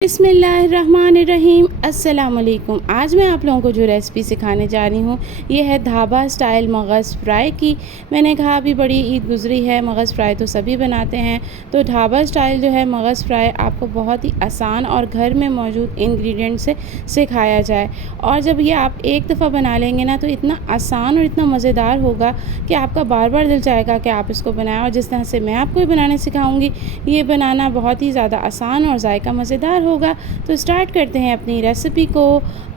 बिस्मिल्लाहिर्रहमानिर्रहीम अस्सलाम वालेकुम। आज मैं आप लोगों को जो रेसिपी सिखाने जा रही हूँ ये है ढाबा स्टाइल मगज़ फ्राई की। मैंने कहा अभी बड़ी ईद गुज़री है, मगज़ फ्राई तो सभी बनाते हैं, तो ढाबा स्टाइल जो है मगज़ फ्राई आपको बहुत ही आसान और घर में मौजूद इंग्रेडिएंट से सिखाया जाए। और जब ये आप एक दफ़ा बना लेंगे ना तो इतना आसान और इतना मज़ेदार होगा कि आपका बार बार दिल चाहेगा कि आप इसको बनाएं। और जिस तरह से मैं आपको ये बनाने सिखाऊँगी ये बनाना बहुत ही ज़्यादा आसान और ज़ायका मज़ेदार होगा। तो स्टार्ट करते हैं अपनी रेसिपी को।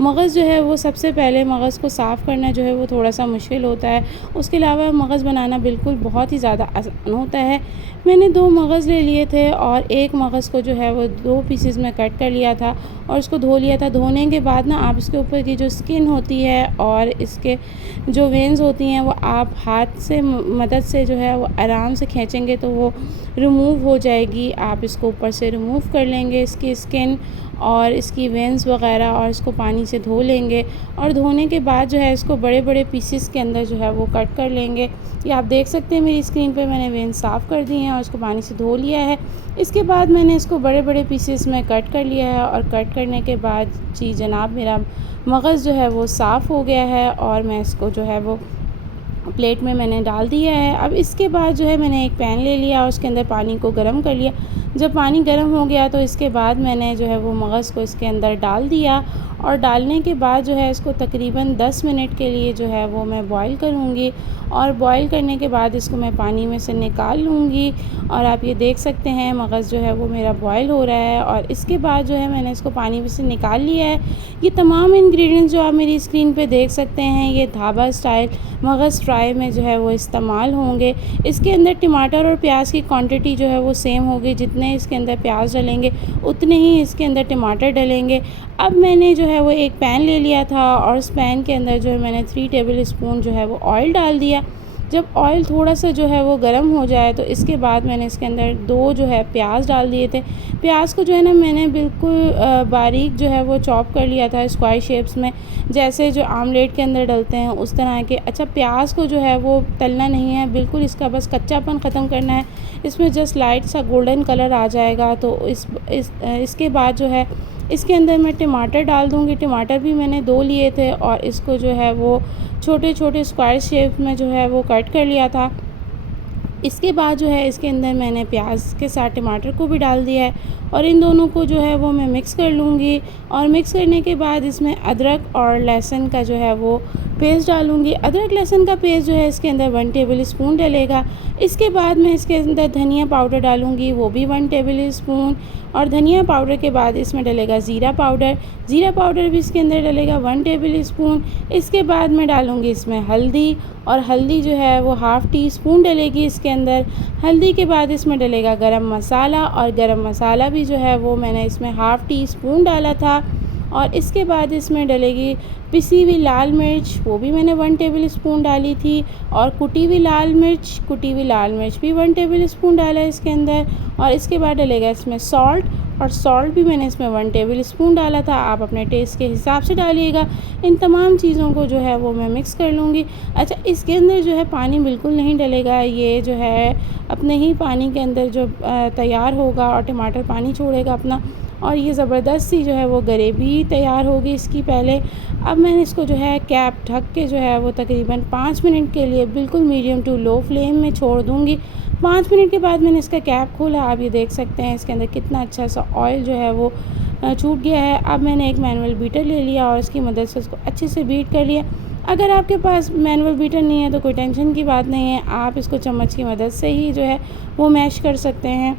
मगज़ जो है वो सबसे पहले मगज़ को साफ़ करना जो है वो थोड़ा सा मुश्किल होता है, उसके अलावा मगज़ बनाना बिल्कुल बहुत ही ज़्यादा आसान होता है। मैंने 2 मगज़ ले लिए थे और एक मगज़ को जो है वो 2 पीसेस में कट कर लिया था और उसको धो लिया था। धोने के बाद ना आप इसके ऊपर की जो स्किन होती है और इसके जो वेन्स होती हैं वो आप हाथ से मदद से जो है वो आराम से खींचेंगे तो वो रिमूव हो जाएगी। आप इसको ऊपर से रिमूव कर लेंगे इसकी स्किन और इसकी वेन्स वग़ैरह और इसको पानी से धो लेंगे। और धोने के बाद जो है इसको बड़े बड़े पीसेस के अंदर जो है वो कट कर लेंगे। ये आप देख सकते हैं मेरी स्क्रीन पे मैंने वेन्स साफ़ कर दी हैं और इसको पानी से धो लिया है। इसके बाद मैंने इसको बड़े बड़े पीसेस में कट कर लिया है और कट करने के बाद जी जनाब मेरा मगज़ जो है वो साफ़ हो गया है और मैं इसको जो है वो प्लेट में मैंने डाल दिया है। अब इसके बाद जो है मैंने एक पैन ले लिया और उसके अंदर पानी को गर्म कर लिया। जब पानी गर्म हो गया तो इसके बाद मैंने जो है वो मगज़ को इसके अंदर डाल दिया और डालने के बाद जो है इसको तकरीबन 10 मिनट के लिए जो है वो मैं बॉईल करूँगी। और बॉईल करने के बाद इसको मैं पानी में से निकाल लूँगी। और आप ये देख सकते हैं मगज़ जो है वो मेरा बॉईल हो रहा है और इसके बाद जो है मैंने इसको पानी में से निकाल लिया है। ये तमाम इंग्रेडिएंट्स जो आप मेरी स्क्रीन पे देख सकते हैं ये ढाबा स्टाइल मगज़ फ्राई में जो है वो इस्तेमाल होंगे। इसके अंदर टमाटर और प्याज की क्वांटिटी जो है वो सेम होगी, जितने इसके अंदर प्याज डलेंगे उतने ही इसके अंदर टमाटर डलेंगे। अब मैंने जो है वो एक पैन ले लिया था और उस पैन के अंदर जो है मैंने 3 टेबल स्पून जो है वो ऑयल डाल दिया। जब ऑयल थोड़ा सा जो है वो गर्म हो जाए तो इसके बाद मैंने इसके अंदर 2 जो है प्याज डाल दिए थे। प्याज को जो है ना मैंने बिल्कुल बारीक जो है वो चॉप कर लिया था स्क्वायर शेप्स में, जैसे जो आमलेट के अंदर डलते हैं उस तरह के। अच्छा, प्याज को जो है वो तलना नहीं है, बिल्कुल इसका बस कच्चापन ख़त्म करना है। इसमें जस्ट लाइट सा गोल्डन कलर आ जाएगा तो इसके बाद जो है इसके अंदर मैं टमाटर डाल दूँगी। टमाटर भी मैंने 2 लिए थे और इसको जो है वो छोटे छोटे स्क्वायर शेप में जो है वो कट कर लिया था। इसके बाद जो है इसके अंदर मैंने प्याज के साथ टमाटर को भी डाल दिया है और इन दोनों को जो है वो मैं मिक्स कर लूँगी। और मिक्स करने के बाद इसमें अदरक और लहसुन का जो है वो पेस्ट डालूँगी। अदरक लहसुन का पेस्ट जो है इसके अंदर 1 टेबल स्पून डलेगा। इसके बाद मैं इसके अंदर धनिया पाउडर डालूँगी, वो भी 1 टेबल स्पून। और धनिया पाउडर के बाद इसमें डलेगा ज़ीरा पाउडर, ज़ीरा पाउडर भी इसके अंदर डलेगा 1 टेबल स्पून। इसके बाद मैं डालूँगी इसमें हल्दी और हल्दी जो है वो हाफ़ टी स्पून डलेगी इसके अंदर। हल्दी के बाद इसमें डलेगा गरम मसाला और गरम मसाला भी जो है वो मैंने इसमें हाफ़ टी स्पून डाला था। और इसके बाद इसमें डलेगी पिसी हुई लाल मिर्च, वो भी मैंने 1 टेबल स्पून डाली थी। और कुटी हुई लाल मिर्च भी 1 टेबल स्पून डाला है इसके अंदर। और इसके बाद डलेगा इसमें सॉल्ट, और सॉल्ट भी मैंने इसमें 1 टेबल स्पून डाला था, आप अपने टेस्ट के हिसाब से डालिएगा। इन तमाम चीज़ों को जो है वो मैं मिक्स कर लूँगी। अच्छा, इसके अंदर जो है पानी बिल्कुल नहीं डलेगा, ये जो है अपने ही पानी के अंदर जो तैयार होगा और टमाटर पानी छोड़ेगा अपना, और ये ज़बरदस्त सी जो है वो ग्रेवी तैयार होगी इसकी पहले। अब मैंने इसको जो है कैप ढक के जो है वो तकरीबन 5 मिनट के लिए बिल्कुल मीडियम टू लो फ्लेम में छोड़ दूँगी। 5 मिनट के बाद मैंने इसका कैप खोला, आप ये देख सकते हैं इसके अंदर कितना अच्छा सा ऑयल जो है वो छूट गया है। अब मैंने एक मैनुअल बीटर ले लिया और इसकी मदद से इसको अच्छे से बीट कर लिया। अगर आपके पास मैनुअल बीटर नहीं है तो कोई टेंशन की बात नहीं है, आप इसको चम्मच की मदद से ही जो है वो मैश कर सकते हैं।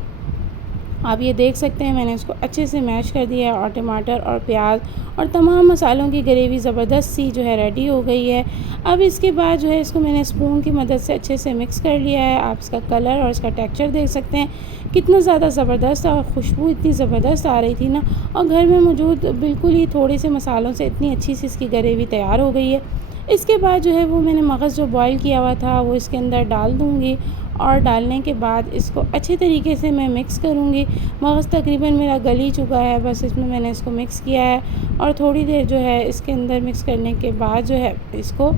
आप ये देख सकते हैं मैंने इसको अच्छे से मैश कर दिया है और टमाटर और प्याज और तमाम मसालों की ग्रेवी ज़बरदस्त सी जो है रेडी हो गई है। अब इसके बाद जो है इसको मैंने स्पून की मदद से अच्छे से मिक्स कर लिया है। आप इसका कलर और इसका टेक्सचर देख सकते हैं कितना ज़्यादा ज़बरदस्त और खुशबू इतनी ज़बरदस्त आ रही थी ना, और घर में मौजूद बिल्कुल ही थोड़े से मसालों से इतनी अच्छी सी इसकी ग्रेवी तैयार हो गई है। इसके बाद जो है वो मैंने मगज़ जो बॉईल किया हुआ था वो इसके अंदर डाल दूँगी और डालने के बाद इसको अच्छे तरीके से मैं मिक्स करूँगी। मगज़ तकरीबन मेरा गल ही चुका है, बस इसमें मैंने इसको मिक्स किया है और थोड़ी देर जो है इसके अंदर मिक्स करने के बाद जो है इसको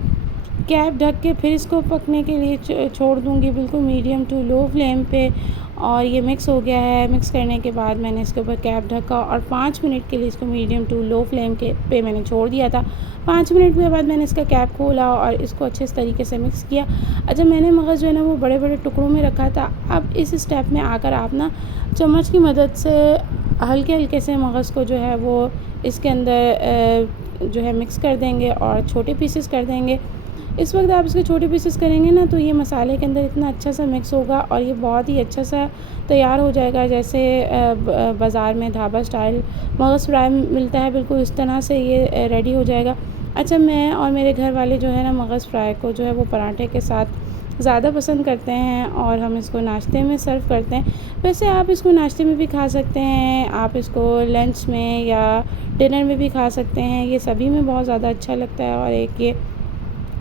कैप ढक के फिर इसको पकने के लिए छोड़ दूँगी बिल्कुल मीडियम टू लो फ्लेम पे। और ये मिक्स हो गया है। मिक्स करने के बाद मैंने इसके ऊपर कैप ढका और 5 मिनट के लिए इसको मीडियम टू लो फ्लेम के पे मैंने छोड़ दिया था। 5 मिनट के बाद मैंने इसका कैप खोला और इसको अच्छे तरीके से मिक्स किया। अच्छा, मैंने मगज़ जो है ना वो बड़े बड़े टुकड़ों में रखा था। अब इस स्टेप में आकर आप ना चम्मच की मदद से हल्के हल्के से मगज़ को जो है वो इसके अंदर जो है मिक्स कर देंगे और छोटे पीसेस कर देंगे। इस वक्त आप इसके छोटे पीसेस करेंगे ना तो ये मसाले के अंदर इतना अच्छा सा मिक्स होगा और ये बहुत ही अच्छा सा तैयार हो जाएगा। जैसे बाज़ार में ढाबा स्टाइल मगज़ फ्राई मिलता है, बिल्कुल इस तरह से ये रेडी हो जाएगा। अच्छा, मैं और मेरे घर वाले जो है ना मगज़ फ्राई को जो है वो पराठे के साथ ज़्यादा पसंद करते हैं और हम इसको नाश्ते में सर्व करते हैं। वैसे आप इसको नाश्ते में भी खा सकते हैं, आप इसको लंच में या डिनर में भी खा सकते हैं। ये सभी में बहुत ज़्यादा अच्छा लगता है और एक ये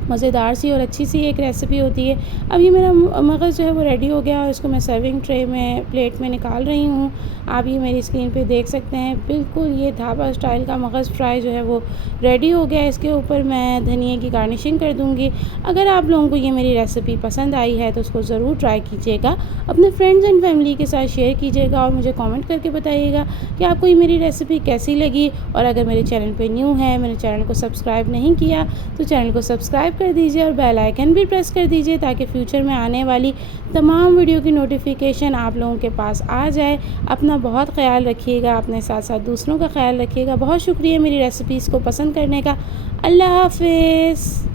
मज़ेदार सी और अच्छी सी एक रेसिपी होती है। अब ये मेरा मगज़ जो है वो रेडी हो गया और इसको मैं सर्विंग ट्रे में प्लेट में निकाल रही हूँ। आप ये मेरी स्क्रीन पे देख सकते हैं, बिल्कुल ये ढाबा स्टाइल का मगज़ फ्राई जो है वो रेडी हो गया है। इसके ऊपर मैं धनिया की गार्निशिंग कर दूँगी। अगर आप लोगों को ये मेरी रेसिपी पसंद आई है तो उसको ज़रूर ट्राई कीजिएगा, अपने फ्रेंड्स एंड फैमिली के साथ शेयर कीजिएगा और मुझे कमेंट करके बताइएगा कि आपको ये मेरी रेसिपी कैसी लगी। और अगर मेरे चैनल पे न्यू है, मेरे चैनल को सब्सक्राइब नहीं किया तो चैनल को सब्सक्राइब कर दीजिए और बेल आइकन भी प्रेस कर दीजिए ताकि फ्यूचर में आने वाली तमाम वीडियो की नोटिफिकेशन आप लोगों के पास आ जाए। अपना बहुत ख्याल रखिएगा, अपने साथ साथ दूसरों का ख्याल रखिएगा। बहुत शुक्रिया मेरी रेसिपीज़ को पसंद करने का। अल्लाह हाफ़िज़।